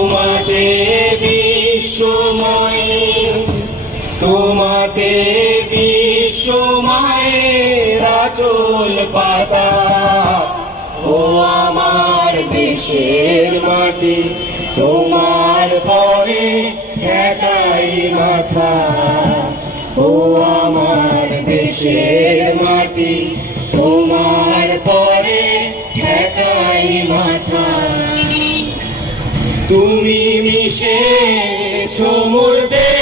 তোমাতে বিশ্বময়, তোমাতে বিশ্বময়ের আঁচল পাতা। ও আমার দেশের মাটি, তোমার পরে ঠেকাই মাথা। ও আমার দেশের মাটি, তোমার পরে ঠেকাই মাথা। তুমি মিশেছো মোর দেশ